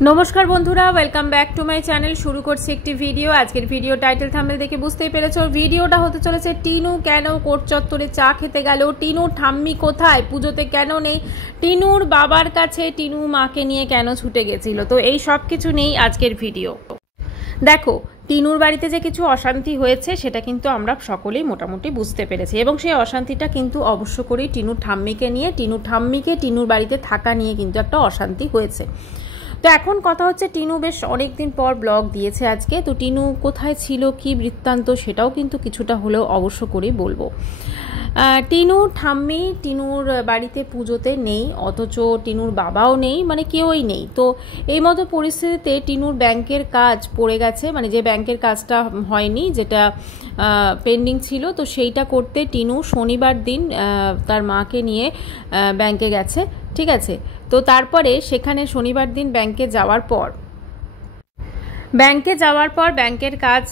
नमस्कार बंधुरा welcome back to my channel. शुरू करছি একটি ভিডিও। আজকের ভিডিও টাইটেল থাম্বনেল দেখে বুঝতেই পেরেছো ভিডিওটা হতে চলেছে টিনু কেন কোর্ট চত্বরে চা খেতে গেল, টিনুর ঠাম্মি কোথায়, পুজোতে কেন নেই, টিনুর বাবার কাছে টিনু মাকে নিয়ে কেন ছুটে গেছিল। তো এই সব কিছু নিয়েই আজকের ভিডিও। দেখো টিনুর বাড়িতে যে কিছু অশান্তি হয়েছে সেটা কিন্তু আমরা সকলেই মোটামুটি বুঝতে পেরেছি এবং সেই অশান্তিটা কিন্তু অবশ্য করেই টিনুর ঠাম্মিকে নিয়ে, টিনুর ঠাম্মিকে টিনুর বাড়িতে থাকা নিয়ে কিন্তু একটা অশান্তি হয়েছে। তো এখন কথা হচ্ছে টিনু বেশ অনেকদিন পর ব্লগ দিয়েছে আজকে, তো টিনু কোথায় ছিল কি বৃত্তান্ত সেটাও কিন্তু কিছুটা হলেও অবশ্য করেই বলবো। টিনুর ঠাম্মি টিনুর বাড়িতে পুজোতে নেই, অথচ টিনুর বাবাও নেই, মানে কেউই নেই। তো এই মতো পরিস্থিতিতে টিনুর ব্যাংকের কাজ পড়ে গেছে, মানে যে ব্যাংকের কাজটা হয়নি, যেটা পেন্ডিং ছিল, তো সেইটা করতে টিনু শনিবার দিন তার মাকে নিয়ে ব্যাংকে গেছে, ঠিক আছে। তো তারপরে সেখানে শনিবার দিন ব্যাংকে যাওয়ার পর ব্যাংকের কাজ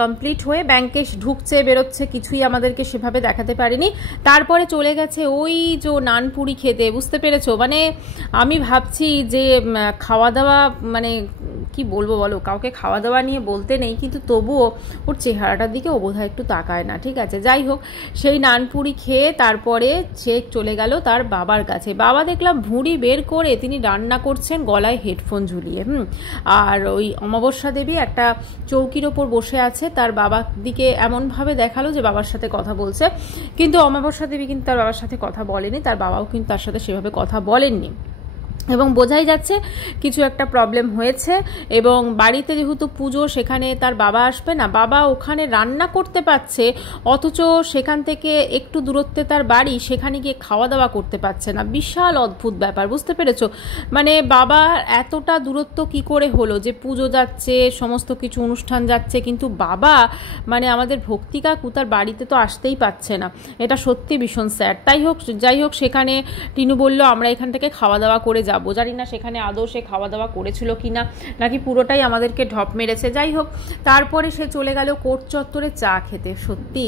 কমপ্লিট হয়ে ব্যাংকে ঢুকছে বেরোচ্ছে, কিছুই আমাদেরকে সেভাবে দেখাতে পারেনি। তারপরে চলে গেছে ওই যে নানপুরি খেতে, বুঝতে পেরেছো। মানে আমি ভাবছি যে খাওয়া দাওয়া, মানে কি বলবো বলো, কাউকে খাওয়া দাওয়া নিয়ে বলতে নেই, কিন্তু তবুও ওর চেহারাটার দিকে ও বোধহয় একটু তাকায় না, ঠিক আছে। যাই হোক, সেই নানপুরি খেয়ে তারপরে সে চলে গেল তার বাবার কাছে। বাবা দেখলাম ভুঁড়ি বের করে তিনি রান্না করছেন গলায় হেডফোন ঝুলিয়ে, আর ওই অমাবস্যা দেবী একটা চৌকির ওপর বসে আছে, তার বাবার দিকে এমনভাবে দেখালো যে বাবার সাথে কথা বলছে, কিন্তু অমাবস্যা দেবী কিন্তু তার বাবার সাথে কথা বলেনি, তার বাবাও কিন্তু তার সাথে সেভাবে কথা বলেননি এবং বোঝাই যাচ্ছে কিছু একটা প্রবলেম হয়েছে। এবং বাড়িতে যেহেতু পুজো, সেখানে তার বাবা আসবে না, বাবা ওখানে রান্না করতে পারছে, অথচ সেখান থেকে একটু দূরত্বে তার বাড়ি, সেখানে গিয়ে খাওয়া দাওয়া করতে পারছে না। বিশাল অদ্ভুত ব্যাপার, বুঝতে পেরেছো। মানে বাবা এতটা দূরত্ব কি করে হলো যে পুজো যাচ্ছে, সমস্ত কিছু অনুষ্ঠান যাচ্ছে, কিন্তু বাবা মানে আমাদের ভক্তি কাকু তার বাড়িতে তো আসতেই পারছে না। এটা সত্যি ভীষণ স্যাড। যাই হোক সেখানে টিনু বলল আমরা এখান থেকে খাওয়া দাওয়া করে যাবো। জানি না সেখানে আদৌ সে খাওয়া দাওয়া করেছিল কিনা, নাকি পুরোটাই আমাদেরকে ঢপ মেরেছে। যাই হোক, তারপরে সে চলে গেল কোর্ট চত্বরে চা খেতে। সত্যি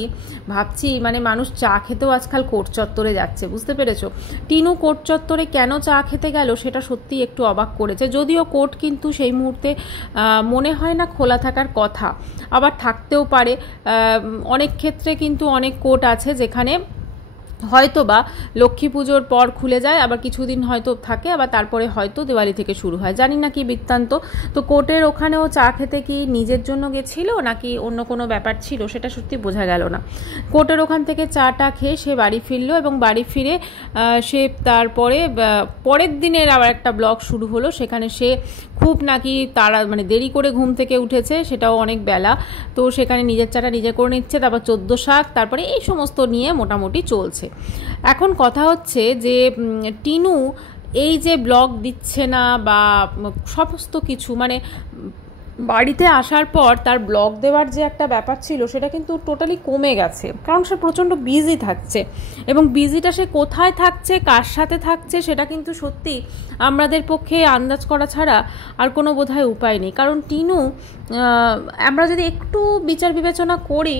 ভাবছি মানে মানুষ চা খেতেও আজকাল কোর্ট চত্বরে যাচ্ছে, বুঝতে পেরেছো। টিনু কোর্ট চত্বরে কেন চা খেতে গেল সেটা সত্যি একটু অবাক করেছে। যদিও কোর্ট কিন্তু সেই মুহূর্তে মনে হয় না খোলা থাকার কথা, আবার থাকতেও পারে। অনেক ক্ষেত্রে কিন্তু অনেক কোর্ট আছে যেখানে হয়তো বা লক্ষ্মী পুজোর পর খুলে যায়, আবার কিছুদিন হয়তো থাকে, আবার তারপরে হয়তো দিওয়ালি থেকে শুরু হয়, জানি না কি বৃত্তান্ত। তো কোর্টের ওখানেও চা খেতে কি নিজের জন্য গেছিল নাকি অন্য কোনো ব্যাপার ছিল সেটা সত্যি বোঝা গেল না। কোর্টের ওখান থেকে চাটা খেয়ে সে বাড়ি ফিরল এবং বাড়ি ফিরে সে তারপরে পরের দিনের আবার একটা ব্লগ শুরু হলো। সেখানে সে খুব নাকি তারা মানে দেরি করে ঘুম থেকে উঠেছে, সেটাও অনেক বেলা, তো সেখানে নিজের চাটা নিজে করে নিচ্ছে, তারপর 14 শাক, তারপরে এই সমস্ত নিয়ে মোটামুটি চলছে। এখন কথা হচ্ছে যে টিনু এই যে ব্লগ দিচ্ছে না বা সমস্ত কিছু, মানে বাড়িতে আসার পর তার ব্লগ দেওয়ার যে একটা ব্যাপার ছিল সেটা কিন্তু টোটালি কমে গেছে, কারণ সে প্রচণ্ড বিজি থাকছে এবং বিজিটা সে কোথায় থাকছে, কার সাথে থাকছে, সেটা কিন্তু সত্যি আমাদের পক্ষে আন্দাজ করা ছাড়া আর কোনো বোধহয় উপায় নেই। কারণ টিনু, আমরা যদি একটু বিচার বিবেচনা করি,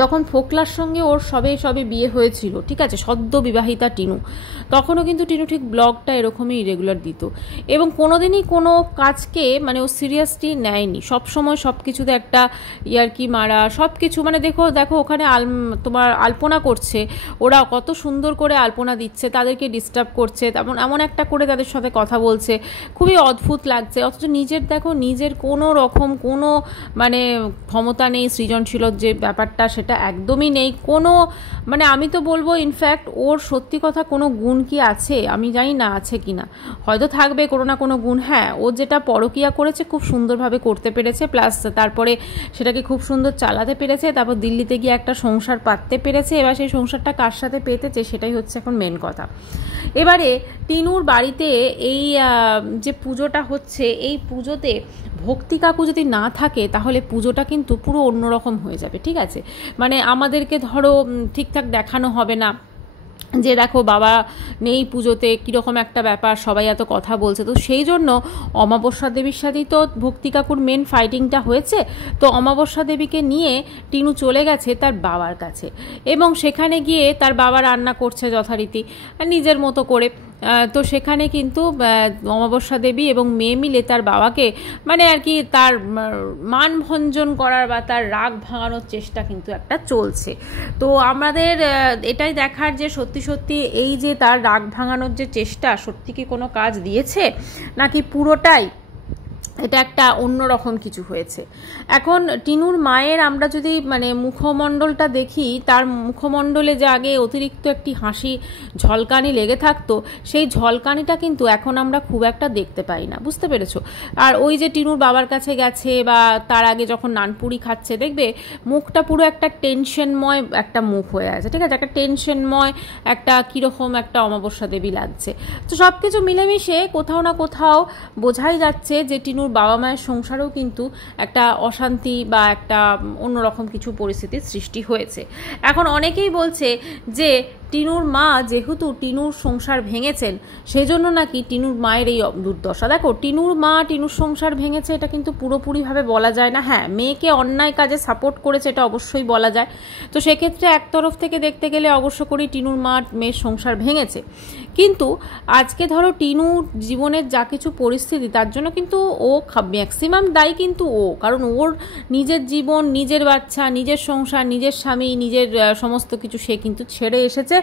যখন ফোকলার সঙ্গে ওর সবে বিয়ে হয়েছিল, ঠিক আছে, সদ্য বিবাহিতা টিনু, তখনও কিন্তু টিনু ঠিক ব্লগটা এরকমই ইরেগুলার দিত এবং কোনোদিনই কোনো কাজকে মানে ও সিরিয়াসলি নেয়নি। সবসময় সব কিছুতে একটা ইয়ার্কি মারা, সব কিছু, মানে দেখো ওখানে তোমার আলপনা করছে, ওরা কত সুন্দর করে আলপনা দিচ্ছে, তাদেরকে ডিস্টার্ব করছে, এমন একটা করে তাদের সাথে কথা বলছে, খুবই অদ্ভুত লাগছে। অথচ নিজের কোনো রকম কোনো মানে ক্ষমতা নেই, সৃজনশীলতার যে ব্যাপারটা সেটা একদমই নেই কোনো, মানে আমি তো বলবো ইনফ্যাক্ট ওর সত্যি কথা কোনো গুণ কি আছে আমি জানি না, আছে কি না, হয়তো থাকবে কোনো না কোনো গুণ। হ্যাঁ, ও যেটা পরকীয়া করেছে খুব সুন্দরভাবে করতে পেরেছে, প্লাস তারপরে সেটাকে খুব সুন্দর চালাতে পেরেছে, তারপর দিল্লিতে গিয়ে একটা সংসার পাততে পেরেছে। এবার সেই সংসারটা কার সাথে পেতেছে সেটাই হচ্ছে এখন মেন কথা। এবারে টিনুর বাড়িতে এই যে পুজোটা হচ্ছে, এই পুজোতে ভক্তি কাকু যদি না থাকে তাহলে পুজোটা কিন্তু পুরো অন্যরকম হয়ে যাবে, ঠিক আছে। মানে আমাদেরকে ধরো ঠিকঠাক দেখানো হবে না, যে দেখো বাবা নেই পুজোতে, কীরকম একটা ব্যাপার, সবাই এত কথা বলছে। তো সেই জন্য অমাবস্যা দেবীর সাথেই তো ভক্তি কাকুর মেন ফাইটিংটা হয়েছে। তো অমাবস্যা দেবীকে নিয়ে টিনু চলে গেছে তার বাবার কাছে এবং সেখানে গিয়ে তার বাবা রান্না করছে যথারীতি নিজের মতো করে, তো সেখানে কিন্তু অমাবস্যা দেবী এবং মেয়ে মিলে তার বাবাকে মানে আর কি তার মানভঞ্জন করার বা তার রাগ ভাঙানোর চেষ্টা কিন্তু একটা চলছে। তো আমাদের এটাই দেখার যে সত্যি সত্যি এই যে তার রাগ ভাঙানোর যে চেষ্টা সত্যি কি কোনো কাজ দিয়েছে নাকি পুরোটাই এটা একটা অন্যরকম কিছু হয়েছে। এখন টিনুর মায়ের আমরা যদি মানে মুখমণ্ডলটা দেখি, তার মুখমণ্ডলে যে আগে অতিরিক্ত একটি হাসি ঝলকানি লেগে থাকতো, সেই ঝলকানিটা কিন্তু এখন আমরা খুব একটা দেখতে পাই না, বুঝতে পেরেছো? আর ওই যে টিনুর বাবার কাছে গেছে বা তার আগে যখন নানপুরি খাচ্ছে, দেখবে মুখটা পুরো একটা টেনশনময় একটা মুখ হয়ে আছে, ঠিক আছে, একটা টেনশনময় একটা কীরকম একটা অমাবস্যা দেবী লাগছে। তো সব কিছু মিলেমিশে কোথাও না কোথাও বোঝাই যাচ্ছে যে টিনুর বাবা মায়ের সংসারেও কিন্তু একটা অশান্তি বা একটা অন্যরকম কিছু পরিস্থিতির সৃষ্টি হয়েছে। এখন অনেকেই বলছে যে টিনুর মা যেহেতু টিনুর সংসার ভেঙেছেন সেজন্য নাকি টিনুর মায়ের এই দুর্দশা। দেখো, টিনুর মা টিনুর সংসার ভেঙেছে এটা কিন্তু পুরোপুরিভাবে বলা যায় না। হ্যাঁ, মেয়েকে অন্যায় কাজে সাপোর্ট করেছে এটা অবশ্যই বলা যায়। তো সেক্ষেত্রে এক তরফ থেকে দেখতে গেলে অবশ্য করেই টিনুর মা মেয়ের সংসার ভেঙেছে, কিন্তু আজকে ধরো টিনুর জীবনের যা কিছু পরিস্থিতি তার জন্য কিন্তু ও ম্যাক্সিমাম দায়ী কিন্তু ও, কারণ ওর নিজের জীবন, নিজের বাচ্চা, নিজের সংসার, নিজের স্বামী, নিজের সমস্ত কিছু সে কিন্তু ছেড়ে এসেছে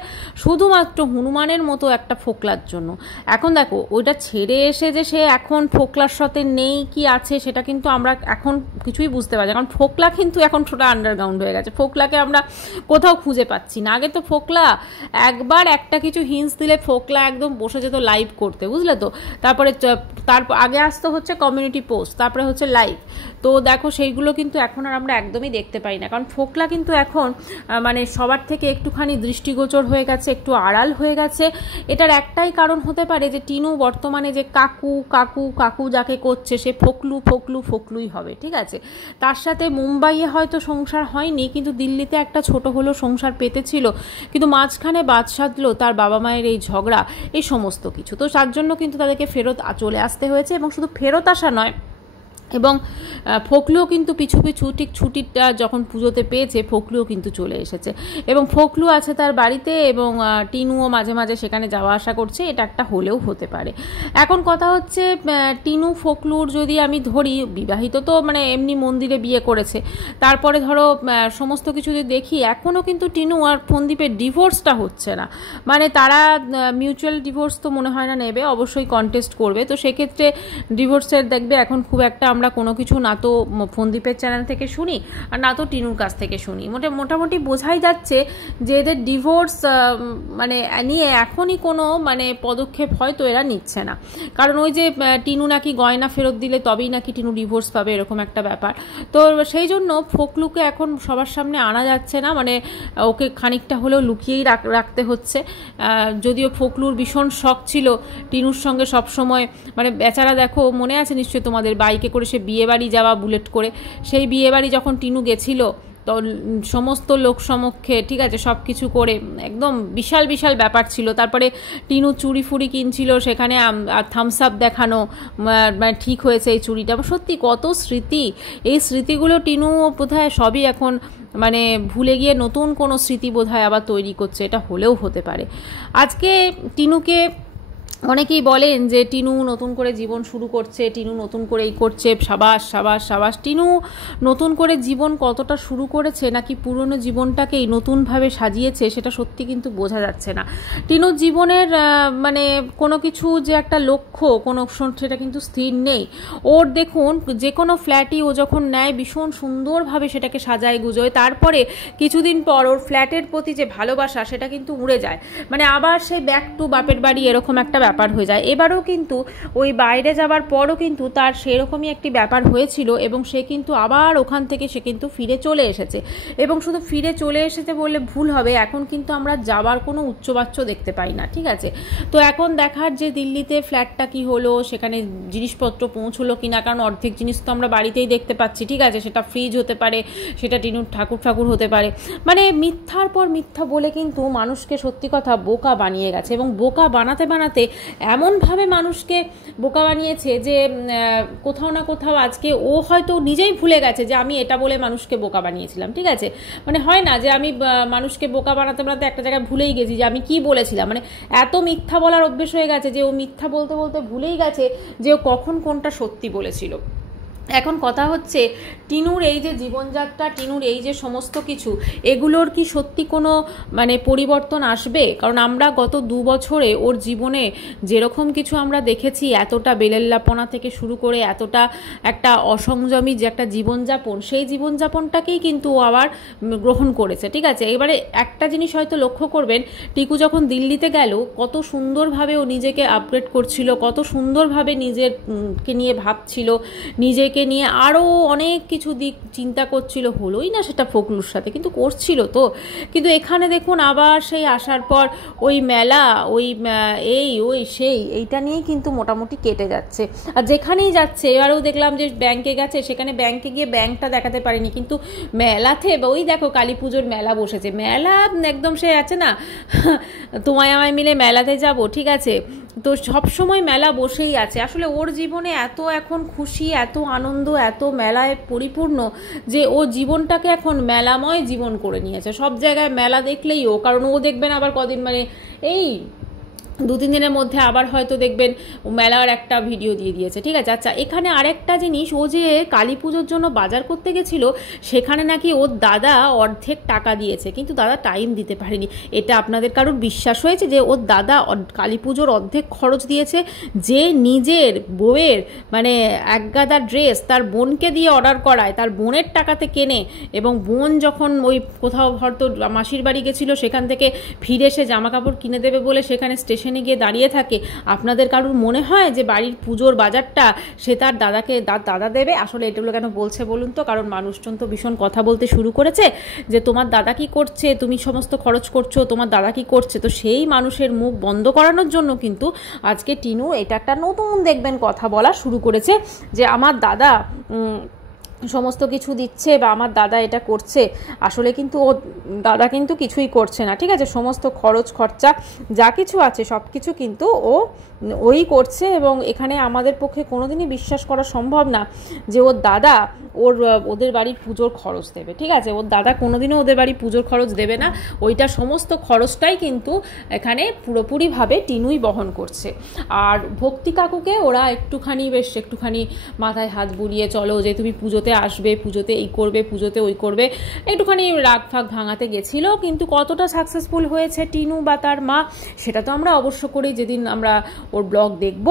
শুধুমাত্র হনুমানের মতো একটা ফোকলার জন্য। এখন দেখো, ওইটা ছেড়ে এসে যে সে এখন ফোকলার সাথে নেই কি আছে সেটা কিন্তু আমরা এখন কিছুই বুঝতে পারছি, কারণ ফোকলা কিন্তু এখন ছোটা আন্ডারগ্রাউন্ড হয়ে গেছে। ফোকলাকে আমরা কোথাও খুঁজে পাচ্ছি না। আগে তো ফোকলা একবার একটা কিছু হিন্স দিলে ফোকলা একদম বসে যেত লাইভ করতে, বুঝলে তো। তারপরে তার আগে আসতো হচ্ছে কমিউনিটি পোস্ট, তারপরে হচ্ছে লাইভ। তো দেখো সেইগুলো কিন্তু এখন আর আমরা একদমই দেখতে পাই না, কারণ ফোকলা কিন্তু এখন মানে সবার থেকে একটুখানি দৃষ্টিগোচর হয়ে গেছে, একটু আড়াল হয়ে গেছে। এটার একটাই কারণ হতে পারে যে টিনু বর্তমানে যে কাকু কাকু কাকু যাকে করছে সে ফোকলু ফোকলু ফোকলুই হবে, ঠিক আছে। তার সাথে মুম্বাইয়ে হয়তো সংসার হয়নি, কিন্তু দিল্লিতে একটা ছোট হলেও সংসার পেতেছিল, কিন্তু মাঝখানে বাদ সাধলো তার বাবা মায়ের এই ঝগড়া, এই সমস্ত কিছু। তো তার জন্য কিন্তু তাদেরকে ফেরত চলে আসতে হয়েছে, এবং শুধু ফেরত আসা নয়, এবং ফোকলুও কিন্তু পিছু পিছু ঠিক ছুটিটা যখন পুজোতে পেয়েছে ফোকলুও কিন্তু চলে এসেছে, এবং ফোকলু আছে তার বাড়িতে, এবং টিনুও মাঝে মাঝে সেখানে যাওয়া আসা করছে। এটা একটা হলেও হতে পারে। এখন কথা হচ্ছে টিনু ফোকলুর যদি আমি ধরি, বিবাহিত তো মানে এমনি মন্দিরে বিয়ে করেছে, তারপরে ধরো সমস্ত কিছু যদি দেখি, এখনও কিন্তু টিনু আর ফন্দীপের ডিভোর্সটা হচ্ছে না। মানে তারা মিউচুয়াল ডিভোর্স তো মনে হয় না নেবে, অবশ্যই কন্টেস্ট করবে। তো সেক্ষেত্রে ডিভোর্সের দেখবে এখন খুব একটা আমরা কোনো কিছু না তো ফন্দীপের চ্যানেল থেকে শুনি আর না তো টিনুর কাছ থেকে শুনি। মোটামুটি বোঝাই যাচ্ছে যে এদের ডিভোর্স মানে নিয়ে এখনই কোনো মানে পদক্ষেপ হয়তো এরা নিচ্ছে না, কারণ ওই যে টিনু নাকি গয়না ফেরত দিলে তবেই নাকি টিনু ডিভোর্স পাবে, এরকম একটা ব্যাপার। তো সেই জন্য ফোকলুকে এখন সবার সামনে আনা যাচ্ছে না, মানে ওকে খানিকটা হলেও লুকিয়েই রাখতে হচ্ছে। যদিও ফোকলুর ভীষণ শখ ছিল টিনুর সঙ্গে সবসময়, মানে বেচারা দেখো মনে আছে নিশ্চয়ই তোমাদের, বাইকে করে সে বিয়েবাড়ি যাওয়া বুলেট করে, সেই বিয়েবাড়ি যখন টিনু গেছিল তো সমস্ত লোক সমক্ষে, ঠিক আছে, সব কিছু করে একদম বিশাল বিশাল ব্যাপার ছিল। তারপরে টিনু চুড়ি ফুড়ি কিনছিল, সেখানে থামস আপ দেখানো, ঠিক হয়েছে এই চুড়িটা। সত্যি কত স্মৃতি, এই স্মৃতিগুলো টিনু বোধহয় সবই এখন মানে ভুলে গিয়ে নতুন কোনো স্মৃতি বোধহয় আবার তৈরি করছে, এটা হলেও হতে পারে। আজকে টিনুকে অনেকেই বলেন যে টিনু নতুন করে জীবন শুরু করছে, টিনু নতুন করে এই করছে, সাবাস সাবাস সাবাস। টিনু নতুন করে জীবন কতটা শুরু করেছে নাকি পুরনো জীবনটাকেই নতুনভাবে সাজিয়েছে সেটা সত্যি কিন্তু বোঝা যাচ্ছে না। টিনুর জীবনের মানে কোনো কিছু যে একটা লক্ষ্য কোনো সেটা কিন্তু স্থির নেই ওর। দেখুন, যে কোনো ফ্ল্যাটই ও যখন নেয় ভীষণ সুন্দরভাবে সেটাকে সাজায় গুজোয়, তারপরে কিছুদিন পর ওর ফ্ল্যাটের প্রতি যে ভালোবাসা সেটা কিন্তু উড়ে যায়, মানে আবার সেই ব্যাক টু বাপের বাড়ি এরকম একটা ব্যাপার হয়ে যায়। এবারও কিন্তু ওই বাইরে যাবার পরও কিন্তু তার সেরকমই একটি ব্যাপার হয়েছিল, এবং সে কিন্তু আবার ওখান থেকে সে কিন্তু ফিরে চলে এসেছে। এবং শুধু ফিরে চলে এসেছে বললে ভুল হবে, এখন কিন্তু আমরা যাবার কোনো উচ্চবাচ্য দেখতে পাই না, ঠিক আছে। তো এখন দেখার যে দিল্লিতে ফ্ল্যাটটা কি হলো, সেখানে জিনিসপত্র পৌঁছলো কিনা, কারণ অর্ধেক জিনিস তো আমরা বাড়িতেই দেখতে পাচ্ছি, ঠিক আছে, সেটা ফ্রিজ হতে পারে, সেটা টিনুর ঠাকুর হতে পারে। মানে মিথ্যার পর মিথ্যা বলে কিন্তু মানুষকে সত্যি কথা বোকা বানিয়ে গেছে, এবং বোকা বানাতে বানাতে এমনভাবে মানুষকে বোকা বানিয়েছে যে কোথাও না কোথাও আজকে ও হয়তো নিজেই ভুলে গেছে যে আমি এটা বলে মানুষকে বোকা বানিয়েছিলাম। ঠিক আছে, মানে হয় না যে আমি মানুষকে বোকা বানাতে বানাতে একটা জায়গায় ভুলেই গেছি যে আমি কি বলেছিলাম, মানে এত মিথ্যা বলার অভ্যেস হয়ে গেছে যে ও মিথ্যা বলতে বলতে ভুলেই গেছে যে ও কখন কোনটা সত্যি বলেছিল। এখন কথা হচ্ছে টিনুর এই যে জীবনযাত্রা, টিনুর এই যে সমস্ত কিছু, এগুলোর কি সত্যি কোনো মানে পরিবর্তন আসবে? কারণ আমরা গত 2 বছরে ওর জীবনে যেরকম কিছু আমরা দেখেছি, এতটা বেলেল্লাপনা থেকে শুরু করে এতটা একটা অসংযমী যে একটা জীবনযাপন, সেই জীবনযাপনটাকেই কিন্তু ও আবার গ্রহণ করেছে। ঠিক আছে, এবারে একটা জিনিস হয়তো লক্ষ্য করবেন, টিকু যখন দিল্লিতে গেল কত সুন্দরভাবে ও নিজেকে আপগ্রেড করছিল, কত সুন্দরভাবে নিজেকে নিয়ে ভাবছিল, নিজেকে নিয়ে আরও অনেক কিছু দিক চিন্তা করছিল। হলোই না সেটা ফোকলুর সাথে, কিন্তু করছিল তো। কিন্তু এখানে দেখুন আবার সেই আসার পর ওই মেলা, ওই ওই সেই এইটা নিয়েই কিন্তু মোটামুটি কেটে যাচ্ছে। আর যেখানেই যাচ্ছে, এবারেও দেখলাম যে ব্যাংকে গেছে, সেখানে ব্যাংকে গিয়ে ব্যাংকটা দেখাতে পারিনি, কিন্তু মেলাতে ওই দেখো কালী পুজোর মেলা বসেছে, মেলা একদম সে আছে না তোমায় আমায় মিলে মেলাতে যাব। ঠিক আছে, তো সবসময় মেলা বসেই আছে। আসলে ওর জীবনে এত এখন খুশি, এত আনন্দ, এত মেলায় পরিপূর্ণ যে ও জীবনটাকে এখন মেলাময় জীবন করে নিয়েছে। সব জায়গায় মেলা দেখলেই ও, কারণ ও দেখবেন আবার কদিন মানে এই 2-3 দিনের মধ্যে আবার হয়তো দেখবেন মেলার একটা ভিডিও দিয়ে দিয়েছে। ঠিক আছে, আচ্ছা এখানে আরেকটা জিনিস, ও যে কালী পুজোর জন্য বাজার করতে গেছিল, সেখানে নাকি ওর দাদা অর্ধেক টাকা দিয়েছে, কিন্তু দাদা টাইম দিতে পারেনি। এটা আপনাদের কারোর বিশ্বাস হয়েছে যে ওর দাদা কালী পুজোর অর্ধেক খরচ দিয়েছে? যে নিজের বউয়ের মানে একগাদা ড্রেস তার বোনকে দিয়ে অর্ডার করায়, তার বোনের টাকাতে কেনে, এবং বোন যখন ওই কোথাও হয়তো মাসির বাড়ি গেছিলো, সেখান থেকে ফিরে এসে জামা কাপড় কিনে দেবে বলে সেখানে স্টেশনে গিয়ে দাঁড়িয়ে থাকে। আপনাদের কারুর মনে হয় যে বাড়ির পুজোর বাজারটা সে তার দাদাকে দাদা দেবে? আসলে এগুলো কেন বলছে বলুন তো, কারণ মানুষজন তো ভীষণ কথা বলতে শুরু করেছে যে তোমার দাদা কি করছে, তুমি সমস্ত খরচ করছো, তোমার দাদা কি করছে। তো সেই মানুষের মুখ বন্ধ করানোর জন্য কিন্তু আজকে টিনু এটা একটা নতুন দেখবেন কথা বলা শুরু করেছে যে আমার দাদা সমস্ত কিছু দিচ্ছে বা আমার দাদা এটা করছে। আসলে কিন্তু ও দাদা কিন্তু কিছুই করছে না। ঠিক আছে, সমস্ত খরচ খরচা যা কিছু আছে সব কিছু কিন্তু ওই করছে, এবং এখানে আমাদের পক্ষে কোনোদিনই বিশ্বাস করা সম্ভব না যে ওর দাদা ওদের বাড়ির পুজোর খরচ দেবে। ঠিক আছে, ওর দাদা কোনোদিনও ওদের বাড়ির পুজোর খরচ দেবে না। ওইটা সমস্ত খরচটাই কিন্তু এখানে পুরোপুরিভাবে টিনুই বহন করছে। আর ভক্তি কাকুকে ওরা একটুখানি মাথায় হাত বুলিয়ে চলো যে তুমি পুজোতে আসবে, পুজোতে এই করবে, পুজোতে ওই করবে, একটুখানি রাগ ফাগ ভাঙাতে গেছিল। কিন্তু কতটা সাকসেসফুল হয়েছে টিনু বা তার মা, সেটা তো আমরা অবশ্য করেই যেদিন আমরা ওর ব্লগ দেখব,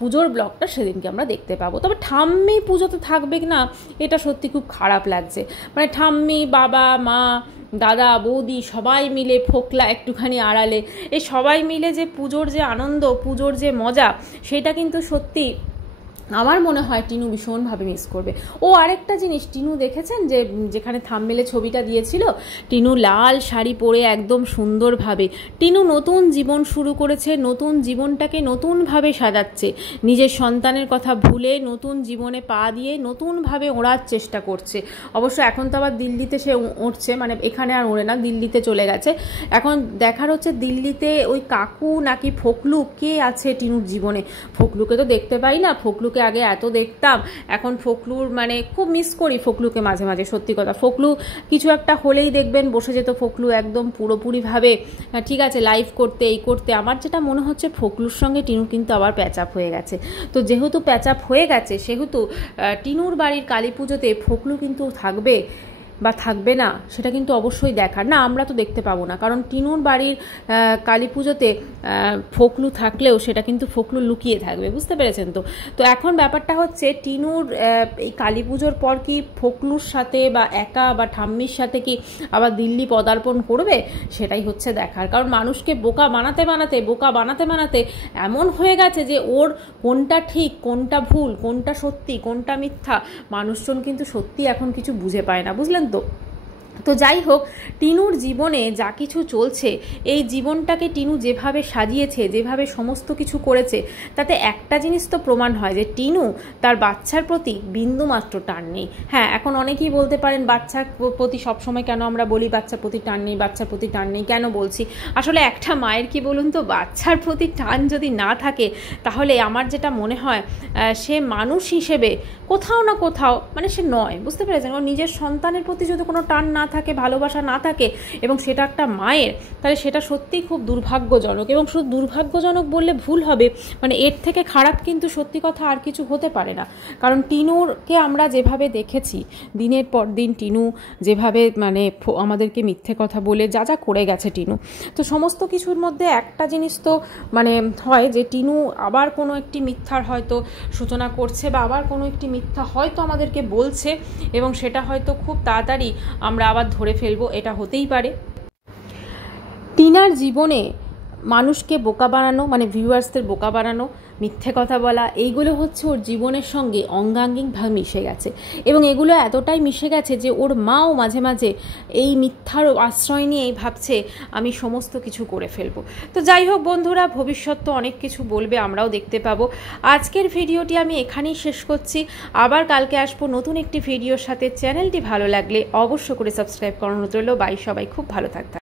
পুজোর ব্লগটা, সেদিনকে আমরা দেখতে পাবো। তবে ঠাম্মি পুজোতে থাকবে না, এটা সত্যি খুব খারাপ লাগছে। মানে ঠাম্মি, বাবা, মা, দাদা, বৌদি সবাই মিলে, ফোকলা একটুখানি আড়ালে, এই সবাই মিলে যে পুজোর যে আনন্দ, পুজোর যে মজা, সেটা কিন্তু সত্যি আমার মনে হয় টিনু ভীষণভাবে মিস করবে। ও আরেকটা জিনিস টিনু দেখেছেন যে যেখানে থাম্বনেলে ছবিটা দিয়েছিল, টিনু লাল শাড়ি পরে একদম সুন্দরভাবে, টিনু নতুন জীবন শুরু করেছে, নতুন জীবনটাকে নতুনভাবে সাজাচ্ছে, নিজের সন্তানের কথা ভুলে নতুন জীবনে পা দিয়ে নতুনভাবে ওড়ার চেষ্টা করছে। অবশ্য এখন তো আবার দিল্লিতে সে উঠছে, মানে এখানে আর ওড়ে না, দিল্লিতে চলে গেছে। এখন দেখার হচ্ছে দিল্লিতে ওই কাকু নাকি ফোকলু কে আছে টিনুর জীবনে। ফোকলুকে তো দেখতে পাই না, ফোকলুকে আগে এত দেখতাম, এখন ফোকলুর মানে খুব মিস করি ফোকলুকে মাঝে মাঝে। সত্যি কথা, ফোকলু কিছু একটা হলেই দেখবেন বসে যেত ফোকলু একদম পুরোপুরিভাবে, ঠিক আছে, লাইভ করতে, এই করতে। আমার যেটা মনে হচ্ছে ফোকলুর সঙ্গে টিনু কিন্তু আবার প্যাচ আপ হয়ে গেছে। তো যেহেতু প্যাচ আপ হয়ে গেছে, সেহেতু টিনুর বাড়ির কালী পুজোতে ফোকলু কিন্তু থাকবে বা থাকবে না সেটা কিন্তু অবশ্যই দেখার। না, আমরা তো দেখতে পাবো না, কারণ টিনুর বাড়ির কালী পুজোতে ফোকলু থাকলেও সেটা কিন্তু ফোকলু লুকিয়ে থাকবে, বুঝতে পেরেছেন তো। তো এখন ব্যাপারটা হচ্ছে টিনুর এই কালী পুজোর পর কি ফোকলুর সাথে বা একা বা ঠাম্মির সাথে কি আবার দিল্লি পদার্পণ করবে, সেটাই হচ্ছে দেখার। কারণ মানুষকে বোকা বানাতে এমন হয়ে গেছে যে ওর কোনটা ঠিক, কোনটা ভুল, কোনটা সত্যি, কোনটা মিথ্যা, মানুষজন কিন্তু সত্যি এখন কিছু বুঝে পায় না, বুঝলেন তো। তো যাই হোক, টিনুর জীবনে যা কিছু চলছে, এই জীবনটাকে টিনু যেভাবে সাজিয়েছে, যেভাবে সমস্ত কিছু করেছে, তাতে একটা জিনিস তো প্রমাণ হয় যে টিনু তার বাচ্চার প্রতি বিন্দুমাত্র টান নেই। হ্যাঁ, এখন অনেকেই বলতে পারেন বাচ্চার প্রতি সবসময় কেন আমরা বলি বাচ্চার প্রতি টান নেই, বাচ্চার প্রতি টান নেই, কেন বলছি? আসলে একটা মায়ের কি বলুন তো, বাচ্চার প্রতি টান যদি না থাকে, তাহলে আমার যেটা মনে হয় সে মানুষ হিসেবে কোথাও না কোথাও মানে সে নয়, বুঝতে পেরেছেন? নিজের সন্তানের প্রতি যদি কোনো টান না থাকে, ভালোবাসা না থাকে, এবং সেটা একটা মায়ের, তাহলে সেটা সত্যিই খুব দুর্ভাগ্যজনক। এবং শুধু দুর্ভাগ্যজনক বললে ভুল হবে, মানে এর থেকে খারাপ কিন্তু সত্যি কথা আর কিছু হতে পারে না। কারণ টিনুরকে আমরা যেভাবে দেখেছি, দিনের পর দিন টিনু যেভাবে মানে আমাদেরকে মিথ্যে কথা বলে যা যা করে গেছে টিনু, তো সমস্ত কিছুর মধ্যে একটা জিনিস তো মানে হয় যে টিনু আবার কোনো একটি মিথ্যার হয়তো সূচনা করছে, বা আবার কোনো একটি মিথ্যা হয়তো আমাদেরকে বলছে, এবং সেটা হয়তো খুব তাড়াতাড়ি আমরা আবার ধরে ফেলবো, এটা হতেই পারে। টিনার জীবনে মানুষকে বোকা বানানো, মানে ভিউয়ার্সদের বোকা বানানো, মিথ্যে কথা বলা, এইগুলো হচ্ছে ওর জীবনের সঙ্গে অঙ্গাঙ্গিকভাবে মিশে গেছে। এবং এগুলো এতটাই মিশে গেছে যে ওর মাও মাঝে মাঝে এই মিথ্যার আশ্রয় নিয়েই ভাবছে আমি সমস্ত কিছু করে ফেলবো। তো যাই হোক বন্ধুরা, ভবিষ্যৎ তো অনেক কিছু বলবে, আমরাও দেখতে পাবো। আজকের ভিডিওটি আমি এখানেই শেষ করছি। আবার কালকে আসবো নতুন একটি ভিডিওর সাথে। চ্যানেলটি ভালো লাগলে অবশ্য করে সাবস্ক্রাইব করানো রইল। বাই, সবাই খুব ভালো থাকবে।